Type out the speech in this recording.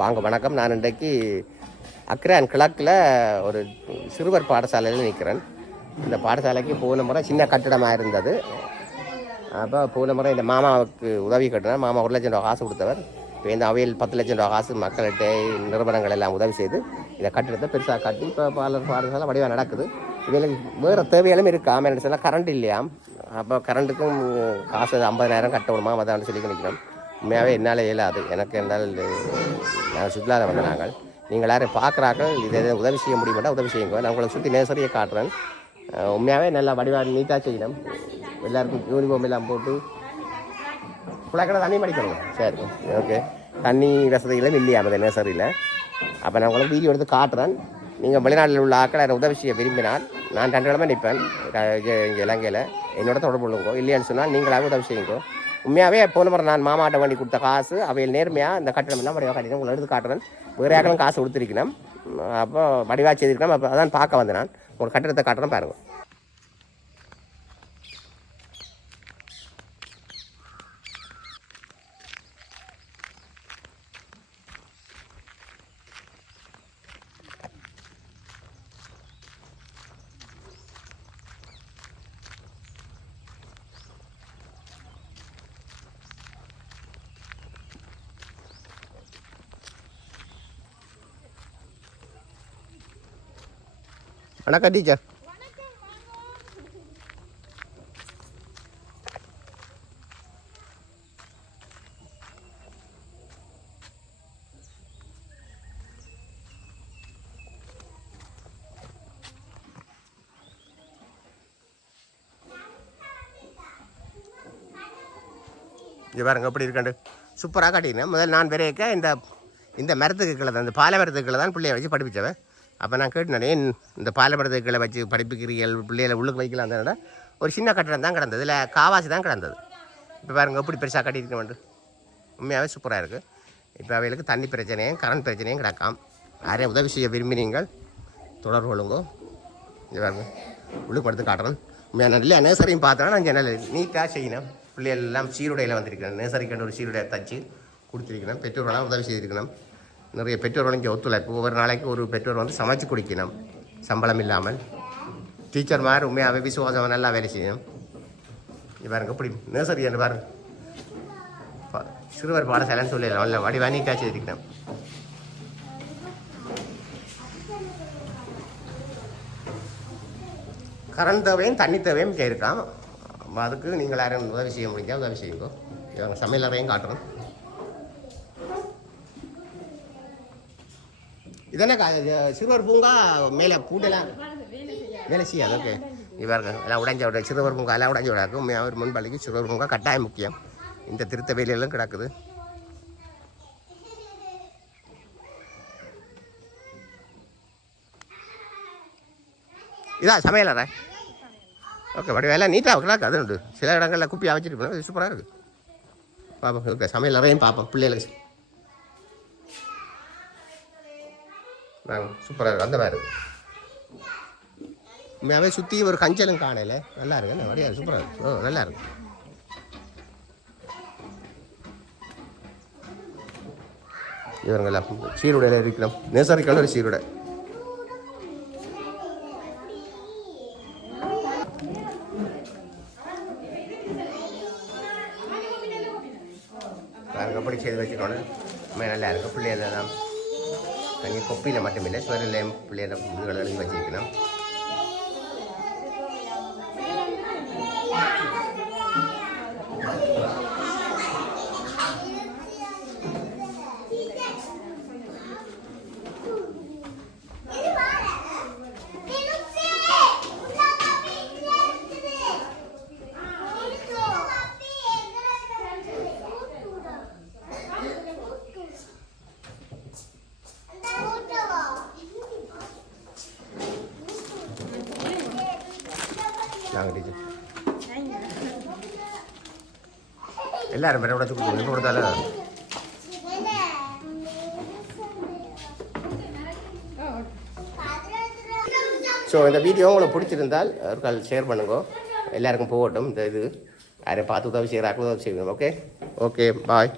வாங்க வணக்கம். நான் இன்றைக்கு அக்ரான் கிழக்கில் ஒரு சிறுவர் பாடசாலையில் நிற்கிறேன். இந்த பாடசாலைக்கு போன முறை சின்ன கட்டிடமாக இருந்தது. அப்போ போன முறை இந்த மாமாவுக்கு உதவி கட்டினார் மாமா ஒரு லட்சம் ரூபா காசு கொடுத்தவர். இப்போ இந்த அவையில் பத்து லட்சம் ரூபா காசு மக்கள்கிட்ட நிறுவனங்கள் எல்லாம் உதவி செய்து இந்த கட்டிடத்தை பெருசாக கட்டி இப்போ பலர் பாடசாலை வடிவாக நடக்குது. இதில் வேறு தேவையெல்லாம் இருக்குது ஆமாம் சொன்னால் கரண்ட் இல்லையாம். அப்போ கரண்ட்டுக்கும் காசு ஐம்பதாயிரம் கட்டணுமா? அதான் சொல்லி நிற்கிறோம் உண்மையாகவே என்னால் இயலாது. எனக்கு என்னால் நாங்கள் சுற்றுலாவில் வந்த நாங்கள். நீங்கள் யாரும் பார்க்குறாக்கள் இதை உதவி செய்ய முடியுமாட்டா உதவி செய்யுங்க. நான் உங்களை சுற்றி நேசரியை காட்டுறேன். உண்மையாகவே நல்லா வடிவாக நீட்டாக செய்யணும் எல்லாருக்கும் யூனிஃபார்ம் எல்லாம் போட்டு. குழக்கடை தண்ணி மடிக்கணும் சரி ஓகே. தண்ணி வசதிகளும் இல்லையா அந்த நேசரியில்? அப்போ நான் உங்களுக்கு வீடியோ எடுத்து காட்டுறேன். நீங்கள் வெளிநாட்டில் உள்ள ஆக்களை உதவி செய்ய விரும்பினால் நான் ரெண்டு கிழமை நிற்பேன் இங்கே இலங்கையில். என்னோட தொடர்பு கொள்ளுங்கோ. இல்லையான்னு சொன்னால் நீங்களாக உதவி செய்யுங்க. உண்மையாகவே போன முறை நான் மாமாட்ட வண்டி கொடுத்த காசு அவையில் நேர்மையாக இந்த கட்டணம் எல்லாம் வடிவாக காட்டினேன் உங்களை எடுத்து காட்டுறேன். வேறு யாரும் காசு கொடுத்துருக்கணும். அப்போ வடிவாக செய்திருக்கணும். அப்போ அதான் பார்க்க வந்தேன் நான். ஒரு கட்டணத்தை காட்டுறேன் பாருங்கள் வணக்கம் டீச்சர். இது பாருங்க எப்படி இருக்காண்டு சூப்பராக காட்டினேன் முதல்ல நான் விரைக்க இந்த இந்த மரத்துக்கு கீழே தான் இந்த பாலை மரத்துக்கு கீழே தான் பிள்ளைய வச்சு படிப்பிச்சவன். அப்போ நான் கேட்டேனே இந்த பாலை கீழே வச்சு படிப்புக்கிறீர்கள் பிள்ளைகளை உள்ளுக்கு வைக்கலாம் தானே ஒரு சின்ன கட்டடம் தான் கிடந்தது. இல்லை காவாசி தான் கிடந்தது. இப்போ பாருங்க எப்படி பெருசாக கட்டியிருக்க வேண்டும் உண்மையாகவே சூப்பராக இருக்குது இப்போ அவைகளுக்கு தண்ணி பிரச்சனையும் கரண்ட் பிரச்சனையும் கிடக்காம். யாரையும் உதவி செய்ய விரும்பினீங்கள் தொடர்பு கொள்ளுங்கோ. இது பாருங்க உள்ளுக்கு படுத்து காட்டுறேன். உண்மையாக நல்ல நேசரையும் பார்த்தோன்னா நான் நல்ல நீட்டாக செய்யணும். பிள்ளைகள் எல்லாம் சீருடையில் வந்திருக்கிறேன் நேசரிக்கண்டு ஒரு சீருடையை தச்சு கொடுத்துருக்கணும். பெற்றோர்களெல்லாம் உதவி செய்திருக்கணும். நிறைய பெற்றோர்களும் இங்கே ஒத்துழைப்பு. ஒவ்வொரு நாளைக்கு ஒரு பெற்றோர் வந்து சமைச்சு குடிக்கணும். சம்பளம் இல்லாமல். டீச்சர் மாதிரி உண்மையாகவே விசுவாசம் நல்லா வேலை செய்யணும். இது பாருங்க இப்படி நேசரி என்று பாருங்க. சிறுவர் பாடசாலைன்னு சொல்லலாம் நல்ல வடிவா நீட்டாக செய்திருக்கணும் கரண்ட் தேவையும் தண்ணி தேவையும் இங்கே இருக்கான் அதுக்கு நீங்கள் யாரும் உதவி செய்ய முடிஞ்சால் உதவி செய்யுங்க. இவங்க சமையல் அறையும் காட்டுறோம் இதானே கா- சிறுவர் பூங்கா மேலே பூண்டெல்லாம் வேலை செய்யாது ஓகே. இவருங்க எல்லாம் உடைஞ்ச விட சிறுவர் பூங்கா எல்லாம் உடைஞ்ச விடாக்கும் அவர் ஒரு முன்பள்ளிக்கு சிறுவர் பூங்கா கட்டாயம் முக்கியம். இந்த திருத்த வேலையெல்லாம் கிடக்குது. இதான் சமையலற ஓகே வடிவம் எல்லாம் நீட்டாக கிடக்கு அது உண்டு. சில இடங்களில் குப்பியாக வச்சுட்டு இது சூப்பராக இருக்குது பார்ப்போம் ஓகே சமையல் அறையும் பார்ப்போம் பிள்ளைகளுக்கு நாங்கள் சூப்பராக இருக்கும் அந்த மாதிரி இருக்கு. உண்மையாகவே சுற்றி ஒரு கஞ்சலும் காணையில் நல்லா இருக்கு. என்ன வடியாது சூப்பராக இருக்கும் ஓ நல்லா இருக்கும் இவங்கெல்லாம் சீருடையில் இருக்கிறோம் நேசரி கலர் சீருடை. பாருங்க செய்து வச்சுக்கணும் நல்லா இருக்கும் பிள்ளைகள் தான் கொப்பியில் மட்டுமில்லை சுவரில் பிள்ளைகள இதுகள் எழுதி வச்சுருக்கணும். நாங்கள் எல்லாரும் உடச்சு கொடுத்து கொடுத்தால ஸோ இந்த வீடியோ உங்களுக்கு பிடிச்சிருந்தால் ஒரு கால் ஷேர் பண்ணுங்க. எல்லாருக்கும் போகட்டும். இந்த இது யாரையும் பார்த்து உதவி செய்கிறாங்களோ உதவி செய்யணும் ஓகே ஓகே பாய்